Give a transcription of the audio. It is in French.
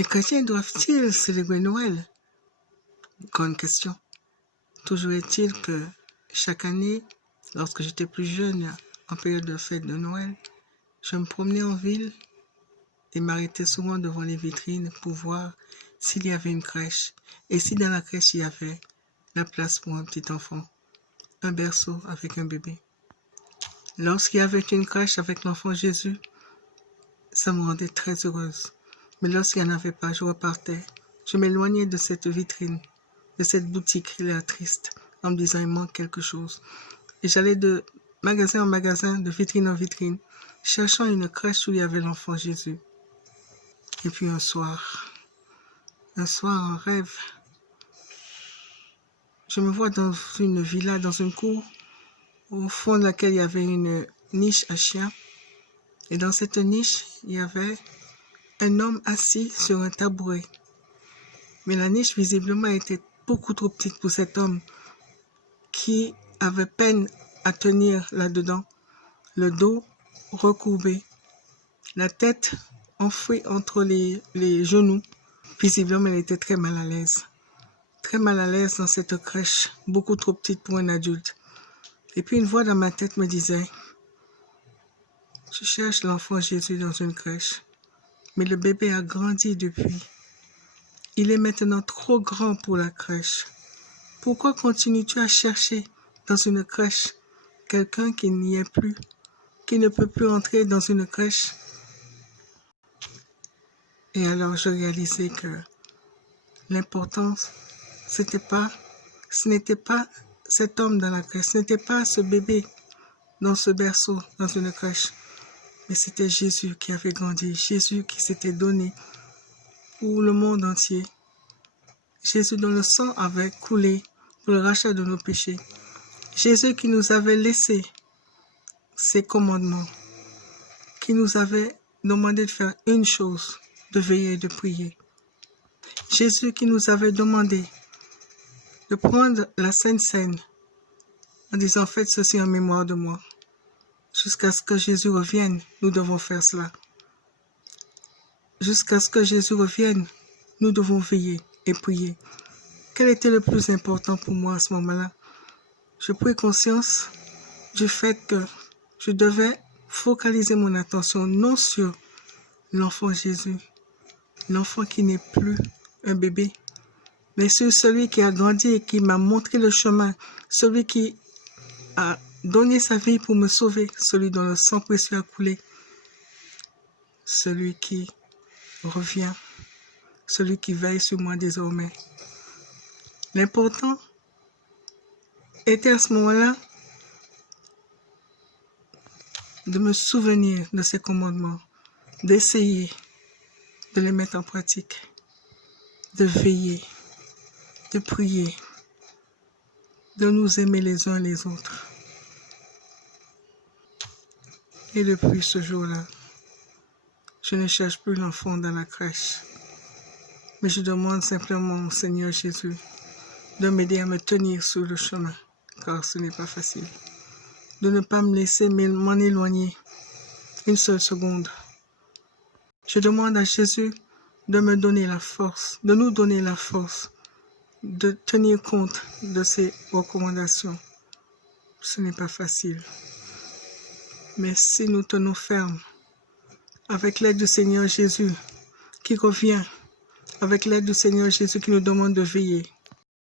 Les chrétiens doivent-ils célébrer Noël? Grande question. Toujours est-il que chaque année, lorsque j'étais plus jeune, en période de fête de Noël, je me promenais en ville et m'arrêtais souvent devant les vitrines pour voir s'il y avait une crèche. Et si dans la crèche, il y avait la place pour un petit enfant, un berceau avec un bébé. Lorsqu'il y avait une crèche avec l'enfant Jésus, ça me rendait très heureuse. Mais lorsqu'il n'y en avait pas, je repartais. Je m'éloignais de cette vitrine, de cette boutique là triste, en me disant il manque quelque chose. Et j'allais de magasin en magasin, de vitrine en vitrine, cherchant une crèche où il y avait l'enfant Jésus. Et puis un soir, en rêve, je me vois dans une villa, dans une cour, au fond de laquelle il y avait une niche à chiens. Et dans cette niche, il y avait un homme assis sur un tabouret. Mais la niche, visiblement, était beaucoup trop petite pour cet homme qui avait peine à tenir là-dedans, le dos recourbé, la tête enfouie entre les genoux. Visiblement, elle était très mal à l'aise. Très mal à l'aise dans cette crèche, beaucoup trop petite pour un adulte. Et puis une voix dans ma tête me disait, je cherche l'enfant Jésus dans une crèche, mais le bébé a grandi depuis. Il est maintenant trop grand pour la crèche. Pourquoi continues-tu à chercher dans une crèche quelqu'un qui n'y est plus, qui ne peut plus entrer dans une crèche? Et alors je réalisais que l'importance, ce n'était pas cet homme dans la crèche, ce n'était pas ce bébé dans ce berceau, dans une crèche, mais c'était Jésus qui avait grandi, Jésus qui s'était donné pour le monde entier. Jésus dont le sang avait coulé pour le rachat de nos péchés. Jésus qui nous avait laissé ses commandements, qui nous avait demandé de faire une chose, de veiller et de prier. Jésus qui nous avait demandé de prendre la Sainte Seine en disant « Faites ceci en mémoire de moi ». Jusqu'à ce que Jésus revienne, nous devons faire cela. Jusqu'à ce que Jésus revienne, nous devons veiller et prier. Quel était le plus important pour moi à ce moment-là? Je pris conscience du fait que je devais focaliser mon attention non sur l'enfant Jésus, l'enfant qui n'est plus un bébé, mais sur celui qui a grandi et qui m'a montré le chemin, celui qui a donné sa vie pour me sauver, celui dont le sang précieux a coulé, celui qui revient, celui qui veille sur moi désormais. L'important était à ce moment-là de me souvenir de ces commandements, d'essayer de les mettre en pratique, de veiller, de prier, de nous aimer les uns les autres. Et depuis ce jour-là, je ne cherche plus l'enfant dans la crèche, mais je demande simplement au Seigneur Jésus de m'aider à me tenir sur le chemin, car ce n'est pas facile. De ne pas me laisser m'en éloigner une seule seconde. Je demande à Jésus de me donner la force, de nous donner la force de tenir compte de ses recommandations. Ce n'est pas facile. Mais si nous tenons ferme, avec l'aide du Seigneur Jésus qui revient, avec l'aide du Seigneur Jésus qui nous demande de veiller,